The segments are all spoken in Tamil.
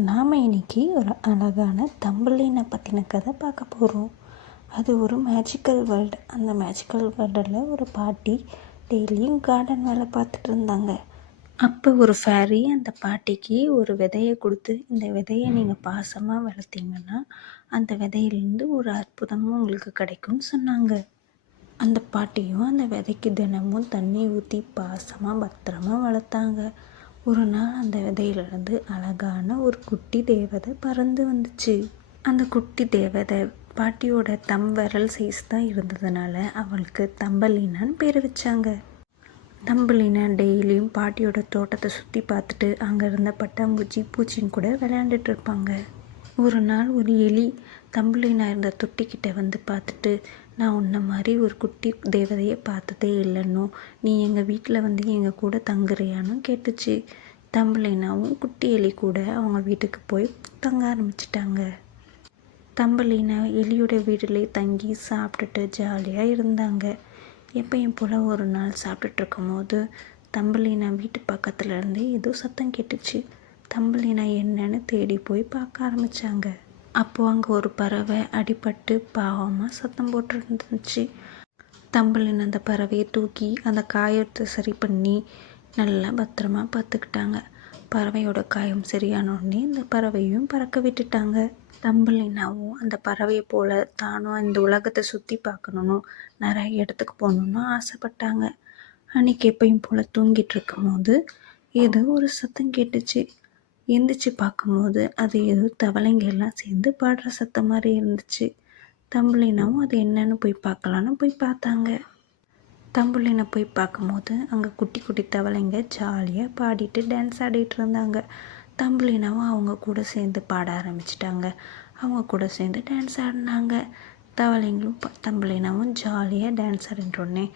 நாம் இன்னைக்கு ஒரு அழகான தம்புலினை பற்றின கதை பார்க்க போகிறோம். அது ஒரு மேஜிக்கல் வேர்ல்டு. அந்த மேஜிக்கல் வேர்ல்டில் ஒரு பாட்டி டெய்லியும் கார்டன் வேலை பார்த்துட்டு இருந்தாங்க. அப்போ ஒரு ஃபேரி அந்த பாட்டிக்கு ஒரு விதையை கொடுத்து, இந்த விதையை நீங்கள் பாசமாக வளர்த்தீங்கன்னா அந்த விதையிலேருந்து ஒரு அற்புதமும் உங்களுக்கு கிடைக்கும்னு சொன்னாங்க. அந்த பாட்டியும் அந்த விதைக்கு தினமும் தண்ணி ஊற்றி பாசமாக பத்திரமா வளர்த்தாங்க. ஒரு நாள் அந்த விதையிலிருந்து அழகான ஒரு குட்டி தேவதை பறந்து வந்துச்சு. அந்த குட்டி தேவதை பாட்டியோட விரல் சைஸ் தான் இருந்ததுனால அவளுக்கு தம்பலினான்னு பேர் வச்சாங்க. தம்பலினா டெய்லியும் பாட்டியோட தோட்டத்தை சுற்றி பார்த்துட்டு அங்கே இருந்த பட்டாம்பூச்சி பூச்சின்னு கூட விளையாண்டுட்டு இருப்பாங்க. ஒரு நாள் ஒரு எலி தம்பலினா இருந்த தொட்டிக்கிட்ட வந்து பார்த்துட்டு, நான் உன்ன மாதிரி ஒரு குட்டி தேவதையை பார்த்ததே இல்லைன்னோ, நீ எங்கள் வீட்டில் வந்து எங்கள் கூட தங்குறியான்னு கேட்டுச்சு. தம்பலினாவும் குட்டி எலி கூட அவங்க வீட்டுக்கு போய் தங்க ஆரம்பிச்சிட்டாங்க. தம்பலினா எலியோட வீட்டிலே தங்கி சாப்பிட்டுட்டு ஜாலியாக இருந்தாங்க. எப்பயும் போல் ஒரு நாள் சாப்பிட்டுட்டு இருக்கும்போது தம்பலினா வீட்டு பக்கத்தில் இருந்து ஏதோ சத்தம் கேட்டுச்சு. தம்பலினா என்னன்னு தேடி போய் பார்க்க ஆரம்பித்தாங்க. அப்போது அங்கே ஒரு பறவை அடிபட்டு பாவமாக சத்தம் போட்டுருந்துச்சு. தம்பலினா அந்த பறவையை தூக்கி அந்த காயத்தை சரி பண்ணி நல்லா பத்திரமா பார்த்துக்கிட்டாங்க. பறவையோட காயம் சரியானோடனே இந்த பறவையும் பறக்க விட்டுட்டாங்க. தம்பலினாவும் அந்த பறவையை போல் தானும் இந்த உலகத்தை சுற்றி பார்க்கணுன்னு நிறைய இடத்துக்கு போகணுன்னு ஆசைப்பட்டாங்க. அன்றைக்கி எப்பயும் போல் தூங்கிட்டு இருக்கும்போது ஏதோ ஒரு சத்தம் கேட்டுச்சு. எந்திரிச்சு பார்க்கும்போது அது ஏதோ தவளைங்க எல்லாம் சேர்ந்து பாடுற சத்தம் மாதிரி இருந்துச்சு. தம்பலினாவும் அது என்னன்னு போய் பார்க்கலான்னு போய் பார்த்தாங்க. தம்பலினை போய் பார்க்கும்போது அங்கே குட்டி குட்டி தவளைங்க ஜாலியாக பாடிட்டு டான்ஸ் ஆடிட்டு இருந்தாங்க. தம்பலினாவும் அவங்க கூட சேர்ந்து பாட ஆரம்பிச்சிட்டாங்க. அவங்க கூட சேர்ந்து டான்ஸ் ஆடினாங்க. தவளைங்களும் தம்பலினாவும் ஜாலியாக டான்ஸ் ஆடிட்டோடனே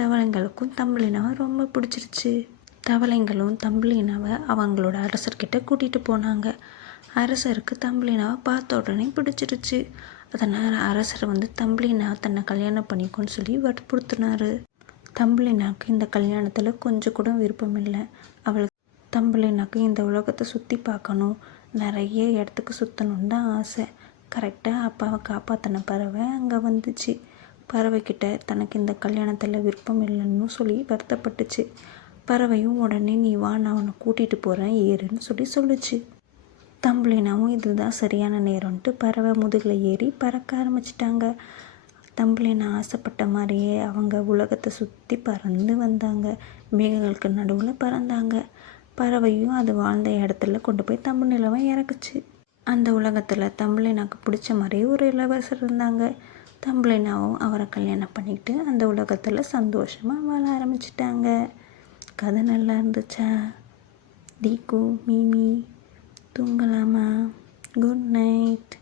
தவளைங்களுக்கும் தம்பலினாவை ரொம்ப பிடிச்சிருச்சு. தவளைங்களும் தம்பலினாவை அவங்களோட அரசர்கிட்ட கூட்டிகிட்டு போனாங்க. அரசருக்கு தம்பலினாவை பார்த்த உடனே பிடிச்சிருச்சு. அதனால் அரசர் வந்து தம்பலினாவை தன்னை கல்யாணம் பண்ணிக்கோன்னு சொல்லி வற்புறுத்தினார். தம்பலினாவுக்கு இந்த கல்யாணத்தில் கொஞ்சம் கூட விருப்பம் இல்லை. அவளுக்கு தம்பலினாவுக்கு இந்த உலகத்தை சுற்றி பார்க்கணும், நிறைய இடத்துக்கு சுற்றணுன்னு தான் ஆசை. கரெக்டாக அப்பாவை காப்பாற்றின பறவை அங்கே வந்துச்சு. பறவைக்கிட்ட தனக்கு இந்த கல்யாணத்தில் விருப்பம் இல்லைன்னு சொல்லி வருத்தப்பட்டுச்சு. பறவையும் உடனே நீ வா, நான் அவனை கூட்டிகிட்டு போகிறேன் ஏறுன்னு சொல்லிச்சு. தம்பலினாவும் இதுதான் சரியான நேரம்ன்ட்டு பறவை முதுகில் ஏறி பறக்க ஆரம்பிச்சிட்டாங்க. தம்பலினா ஆசைப்பட்ட மாதிரியே அவங்க உலகத்தை சுற்றி பறந்து வந்தாங்க. மேகங்களுக்கு நடுவில் பறந்தாங்க. பறவையும் அது வாழ்ந்த இடத்துல கொண்டு போய் தம்பலினாவை இறக்குச்சு. அந்த உலகத்தில் தம்பலினாவுக்கு பிடிச்ச மாதிரியே ஒரு இளவரசர் இருந்தாங்க. தம்பலினாவும் அவரை கல்யாணம் பண்ணிக்கிட்டு அந்த உலகத்தில் சந்தோஷமாக வாழ ஆரம்பிச்சிட்டாங்க. கதை நல்லா இருந்துச்சா? தீக்கு, மிமி, தூங்கலாமா? Good night.